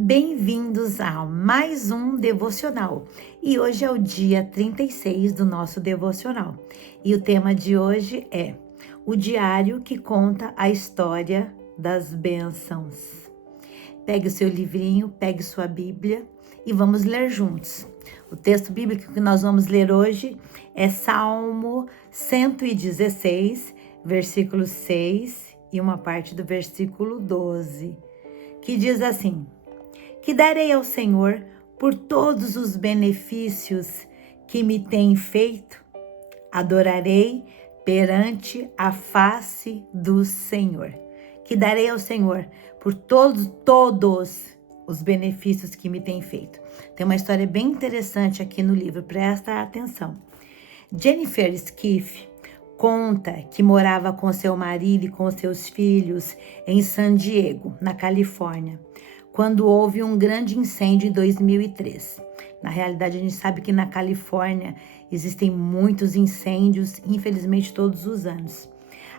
Bem-vindos a mais um devocional. E hoje é o dia 36 do nosso devocional. E o tema de hoje é o diário que conta a história das bênçãos. Pegue o seu livrinho, pegue sua Bíblia e vamos ler juntos. O texto bíblico que nós vamos ler hoje é Salmo 116, versículo 6 e uma parte do versículo 12, que diz assim: que darei ao Senhor por todos os benefícios que me tem feito? Adorarei perante a face do Senhor. Que darei ao Senhor por todos os benefícios que me tem feito. Tem uma história bem interessante aqui no livro, presta atenção. Jennifer Skiff conta que morava com seu marido e com seus filhos em San Diego, na Califórnia, quando houve um grande incêndio em 2003. Na realidade, a gente sabe que na Califórnia existem muitos incêndios, infelizmente todos os anos.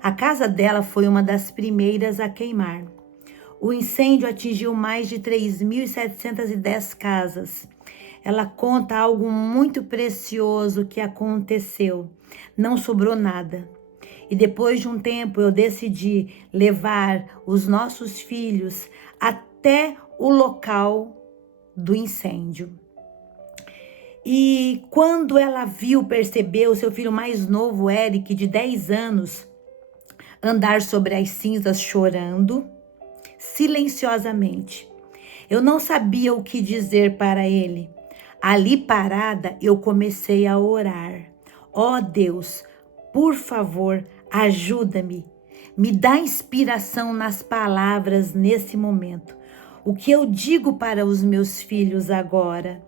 A casa dela foi uma das primeiras a queimar. O incêndio atingiu mais de 3.710 casas. Ela conta algo muito precioso que aconteceu. Não sobrou nada. E depois de um tempo eu decidi levar os nossos filhos até o local do incêndio. E quando ela percebeu o seu filho mais novo, Eric, de 10 anos, andar sobre as cinzas chorando, silenciosamente. Eu não sabia o que dizer para ele. Ali parada, eu comecei a orar. Ó Deus, por favor, ajuda-me. Me dá inspiração nas palavras nesse momento. O que eu digo para os meus filhos agora?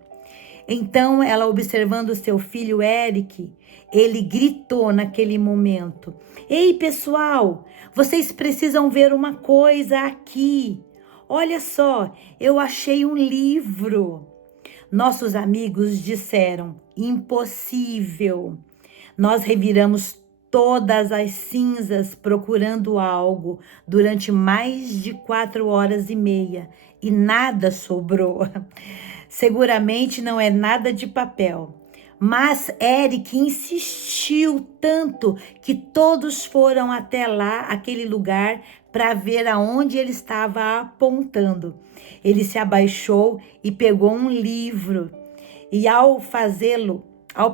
Então, ela observando seu filho Eric, ele gritou naquele momento: Ei, pessoal, vocês precisam ver uma coisa aqui. Olha só, eu achei um livro. Nossos amigos disseram: impossível. Nós reviramos todas as cinzas procurando algo durante mais de 4 horas e meia e nada sobrou. Seguramente não é nada de papel. Mas Eric insistiu tanto que todos foram até lá, aquele lugar, para ver aonde ele estava apontando. Ele se abaixou e pegou um livro. E ao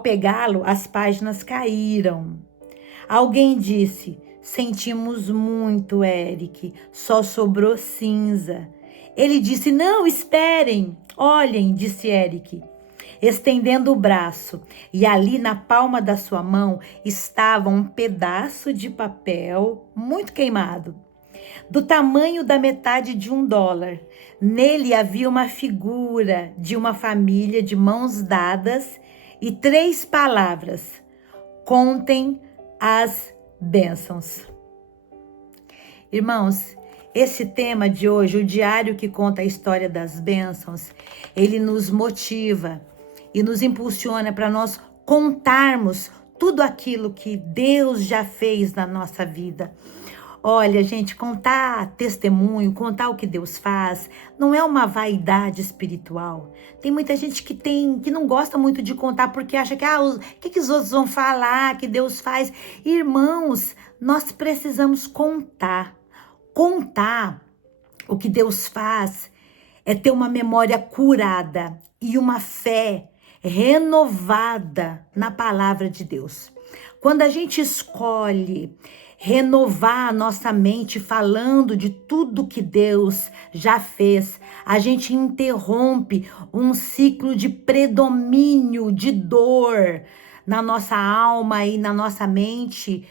pegá-lo, as páginas caíram. Alguém disse: sentimos muito, Eric, só sobrou cinza. Ele disse: não, esperem. Olhem, disse Eric, estendendo o braço, e ali na palma da sua mão estava um pedaço de papel muito queimado, do tamanho da metade de $1. Nele havia uma figura de uma família de mãos dadas e 3 palavras: contem as bênçãos. Irmãos, esse tema de hoje, o diário que conta a história das bênçãos, ele nos motiva e nos impulsiona para nós contarmos tudo aquilo que Deus já fez na nossa vida. Olha, gente, contar testemunho, contar o que Deus faz, não é uma vaidade espiritual. Tem muita gente que não gosta muito de contar porque acha que o que os outros vão falar, que Deus faz. Irmãos, nós precisamos contar. Contar o que Deus faz é ter uma memória curada e uma fé renovada na palavra de Deus. Quando a gente escolhe renovar a nossa mente falando de tudo que Deus já fez, a gente interrompe um ciclo de predomínio, de dor na nossa alma e na nossa mente,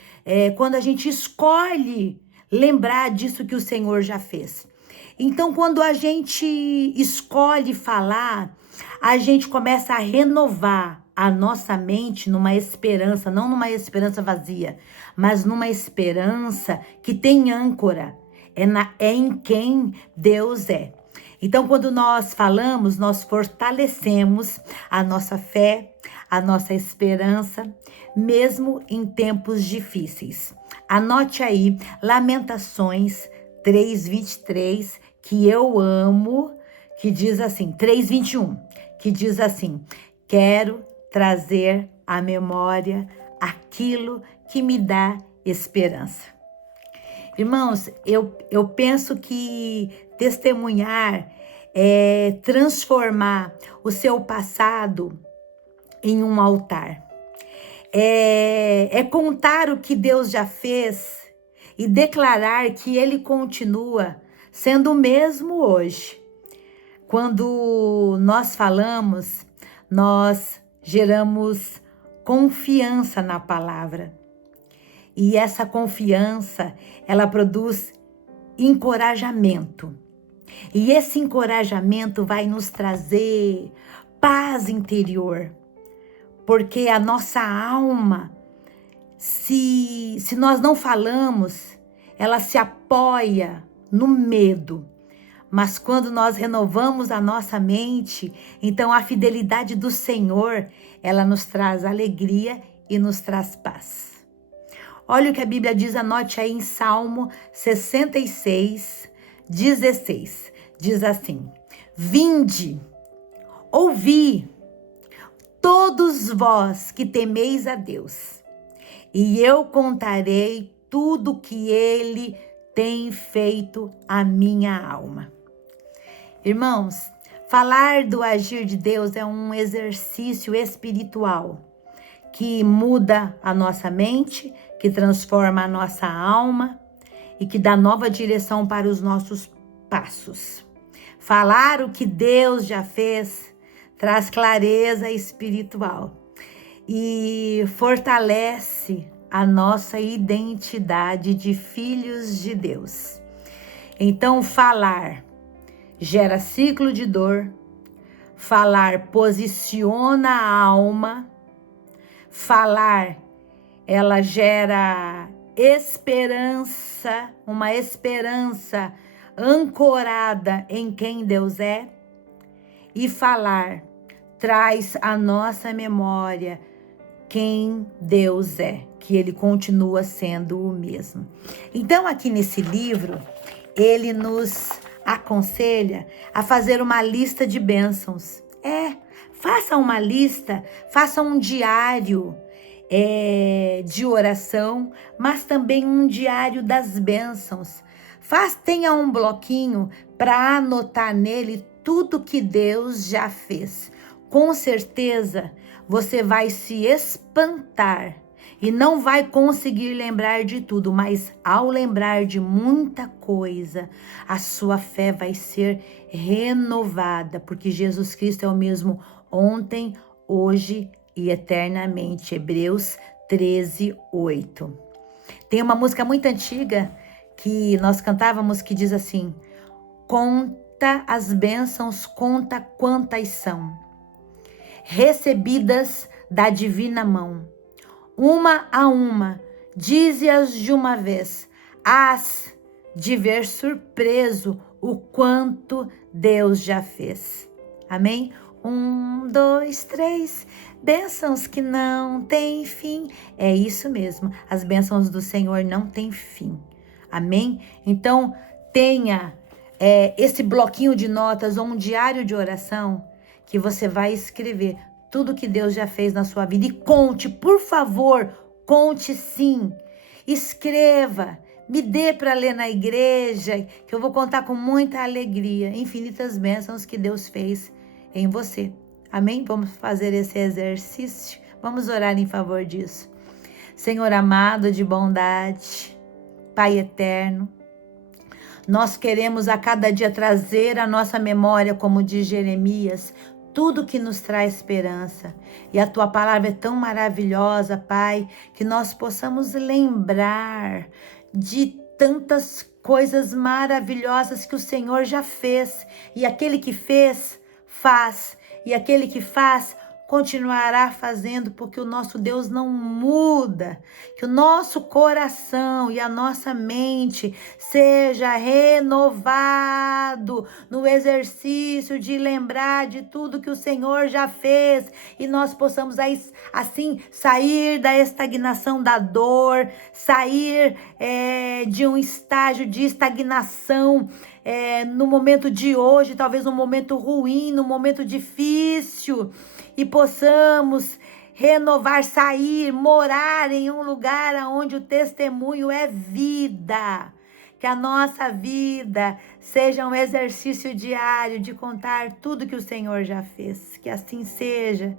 quando a gente escolhe lembrar disso que o Senhor já fez. Então, quando a gente escolhe falar, a gente começa a renovar a nossa mente numa esperança, não numa esperança vazia, mas numa esperança que tem âncora, é em quem Deus é. Então, quando nós falamos, nós fortalecemos a nossa fé, a nossa esperança, mesmo em tempos difíceis. Anote aí, Lamentações 3:23, que eu amo, que diz assim, 3:21, que diz assim: quero trazer à memória aquilo que me dá esperança. Irmãos, eu penso que testemunhar é transformar o seu passado em um altar. É contar o que Deus já fez e declarar que Ele continua sendo o mesmo hoje. Quando nós falamos, nós geramos confiança na palavra. E essa confiança, ela produz encorajamento. E esse encorajamento vai nos trazer paz interior. Porque a nossa alma, se nós não falamos, ela se apoia no medo. Mas quando nós renovamos a nossa mente, então a fidelidade do Senhor, ela nos traz alegria e nos traz paz. Olha o que a Bíblia diz, anote aí em Salmo 66, 16. Diz assim: vinde, ouvi, todos vós que temeis a Deus, e eu contarei tudo que Ele tem feito à minha alma. Irmãos, falar do agir de Deus é um exercício espiritual que muda a nossa mente, que transforma a nossa alma e que dá nova direção para os nossos passos. Falar o que Deus já fez traz clareza espiritual e fortalece a nossa identidade de filhos de Deus. Então, falar gera ciclo de dor, falar posiciona a alma, falar, ela gera esperança, uma esperança ancorada em quem Deus é, e falar traz à nossa memória quem Deus é, que Ele continua sendo o mesmo. Então, aqui nesse livro, ele nos aconselha a fazer uma lista de bênçãos. Faça uma lista, faça um diário de oração, mas também um diário das bênçãos. Tenha um bloquinho para anotar nele tudo que Deus já fez. Com certeza, você vai se espantar e não vai conseguir lembrar de tudo, mas ao lembrar de muita coisa, a sua fé vai ser renovada, porque Jesus Cristo é o mesmo ontem, hoje e eternamente. Hebreus 13:8. Tem uma música muito antiga que nós cantávamos que diz assim: conta as bênçãos, conta quantas são, recebidas da divina mão. Uma a uma, dize-as de uma vez, hás de ver surpreso o quanto Deus já fez. Amém? 1, 2, 3, bênçãos que não têm fim. É isso mesmo, as bênçãos do Senhor não têm fim. Amém? Então, tenha esse bloquinho de notas ou um diário de oração que você vai escrever tudo que Deus já fez na sua vida. E conte, por favor, conte sim. Escreva, me dê para ler na igreja, que eu vou contar com muita alegria. Infinitas bênçãos que Deus fez em você. Amém? Vamos fazer esse exercício? Vamos orar em favor disso. Senhor amado de bondade, Pai eterno, nós queremos a cada dia trazer à nossa memória, como diz Jeremias, tudo que nos traz esperança. E a Tua palavra é tão maravilhosa, Pai, que nós possamos lembrar de tantas coisas maravilhosas que o Senhor já fez. E aquele que fez, faz. E aquele que faz, continuará fazendo, porque o nosso Deus não muda. Que o nosso coração e a nossa mente seja renovado no exercício de lembrar de tudo que o Senhor já fez, e nós possamos assim sair da estagnação da dor, sair de um estágio de estagnação no momento de hoje, talvez num momento ruim, num momento difícil, e possamos renovar, sair, morar em um lugar onde o testemunho é vida. Que a nossa vida seja um exercício diário de contar tudo que o Senhor já fez. Que assim seja,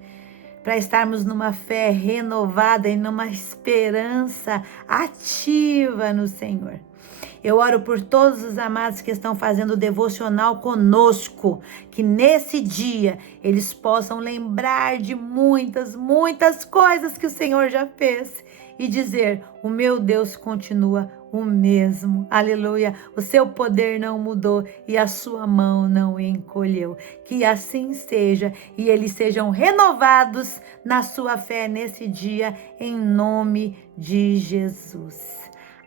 para estarmos numa fé renovada e numa esperança ativa no Senhor. Eu oro por todos os amados que estão fazendo o devocional conosco, que nesse dia eles possam lembrar de muitas, muitas coisas que o Senhor já fez e dizer: o meu Deus continua o mesmo. Aleluia. O seu poder não mudou e a sua mão não encolheu. Que assim seja e eles sejam renovados na sua fé nesse dia, em nome de Jesus.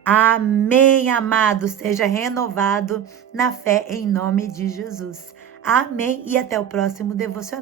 Amém, amado. Seja renovado na fé em nome de Jesus. Amém. E até o próximo devocional.